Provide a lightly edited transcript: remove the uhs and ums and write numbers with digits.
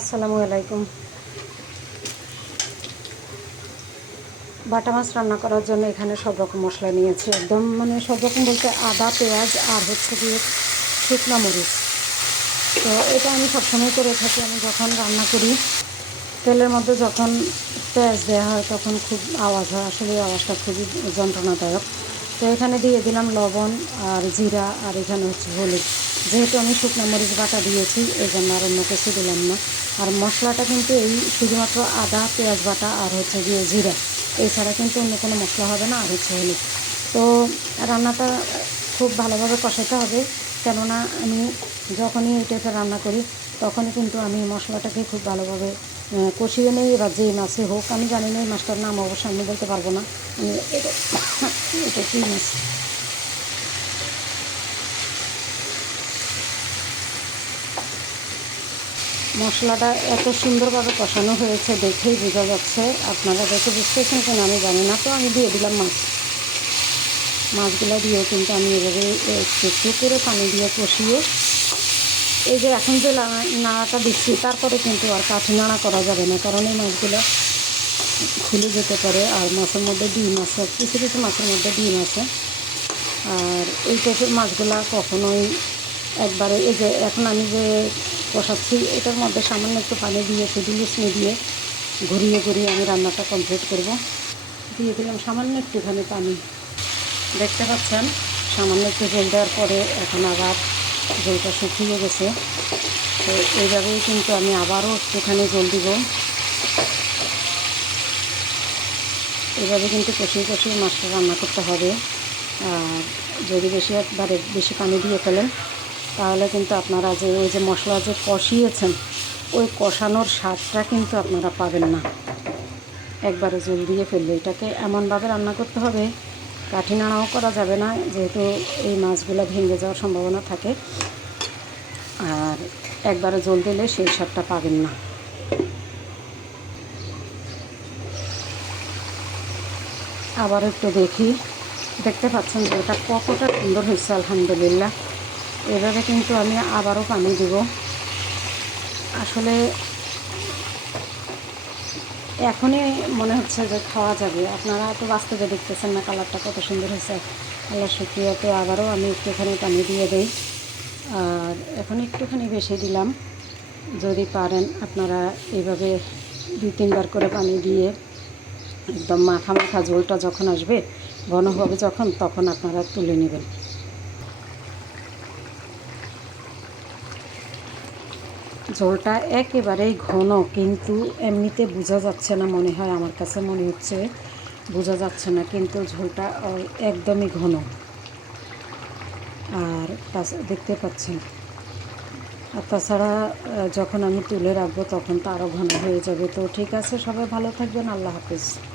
আসসালামু আলাইকুম। বাটা মাছ রান্না করার জন্য এখানে সব রকম মশলা নিয়েছি, একদম মানে সব রকম বলতে আদা, পেঁয়াজ আর হচ্ছে গিয়ে শুকনো মরিচ। তো এটা আমি সবসময় করে থাকি। আমি যখন রান্না করি তেলের মধ্যে যখন পেঁয়াজ দেওয়া হয় তখন খুব আওয়াজ হয়, আসলে এই আওয়াজটা খুবই যন্ত্রণাদায়ক। তো এখানে দিয়ে দিলাম লবণ আর জিরা, আর এখানে হচ্ছে হলুদ। যেহেতু আমি শুকনো মরিচ বাটা দিয়েছি এই জন্য আর অন্য কিছু দিলাম না। আর মশলাটা কিন্তু এই শুধুমাত্র আদা, পেঁয়াজ বাটা আর হচ্ছে গিয়ে জিরা, এছাড়া কিন্তু অন্য কোনো মশলা হবে না। আর হচ্ছে হলুদ। তো রান্নাটা খুব ভালোভাবে কষাতে হবে, কেননা আমি যখনই এই টাইপের রান্না করি তখনই কিন্তু আমি মশলাটাকে খুব ভালোভাবে কষিয়ে নেই। এবার যেই মাছে হোক, আমি জানি না এই মাছটার নাম, অবশ্যই আমি বলতে পারবো না। আমি এটা কী মাছ, মশলাটা এত সুন্দরভাবে কষানো হয়েছে দেখেই বোঝা যাচ্ছে। আপনারা দেখে বুঝতেছেন কিনা আমি জানি না। তো আমি দিয়ে দিলাম মাছগুলো দিয়েও কিন্তু আমি এভাবে একটু একটু করে পানি দিয়ে কষিয়ে, এই যে এখন যে নাড়াটা দিচ্ছি তারপরে কিন্তু আর কাঠি নাড়া করা যাবে না, কারণ এই মাছগুলো খুলে যেতে পারে। আর মাছের মধ্যে ডিম আছে, কিছু কিছু মাছের মধ্যে ডিম আছে। আর এই টাইপের মাছগুলো কখনোই একবারে, এই যে এখন আমি যে কষাচ্ছি এটার মধ্যে সামান্য একটু পানি দিয়ে শুধু লুসনি দিয়ে ঘুরিয়ে ঘুরিয়ে আমি রান্নাটা কমপ্লিট করব। দিয়ে দিলাম সামান্য একটুখানি পানি, দেখতে পাচ্ছেন সামান্য একটু জল দেওয়ার পরে এখন আবার জলটা শুকিয়ে গেছে। তো এইভাবেই কিন্তু আমি আবারও একটুখানি জল দিব। এভাবে কিন্তু কষিয়ে কষিয়ে মাছটা রান্না করতে হবে। আর যদি বেশি পানি দিয়ে ফেলেন তাহলে কিন্তু আপনারা যে ওই যে মশলা যে কষিয়েছেন ওই কষানোর স্বাদটা কিন্তু আপনারা পাবেন না। একবারে জল দিয়ে ফেললে এটাকে এমনভাবে রান্না করতে হবে, কাঠি নাড়াও করা যাবে না, যেহেতু এই মাছগুলো ভেঙে যাওয়ার সম্ভাবনা থাকে। আর একবারে জল দিলে সেই স্বাদটা পাবেন না। আবার একটু দেখতে পাচ্ছেন যে এটা কতটা সুন্দর হয়েছে, আলহামদুলিল্লাহ। এভাবে কিন্তু আমি আবারও পানি দেব। আসলে এখনই মনে হচ্ছে যে খাওয়া যাবে। আপনারা তো বাস্তবে দেখতেছেন না কালারটা কত সুন্দর হয়েছে। আল্লাহ শুকরিয়াতে আবারও আমি একটুখানি পানি দিয়ে দিই। আর এখন একটুখানি বেশি দিলাম। যদি পারেন আপনারা এইভাবে 2-3 বার করে পানি দিয়ে একদম মাখা মাখা ঝোলটা যখন আসবে, ঘন হবে যখন, তখন আপনারা তুলে নেবেন। ঝোলটা একেবারেই ঘন, কিন্তু এমনিতে বোঝা যাচ্ছে না, মনে হয় আমার কাছে মনে হচ্ছে বোঝা যাচ্ছে না, কিন্তু ঝোলটা একদমই ঘন। আর দেখতে পাচ্ছেন। আর তাছাড়া যখন আমি তুলে রাখবো তখন তো আরও ঘন হয়ে যাবে। তো ঠিক আছে, সবাই ভালো থাকবেন। আল্লাহ হাফেজ।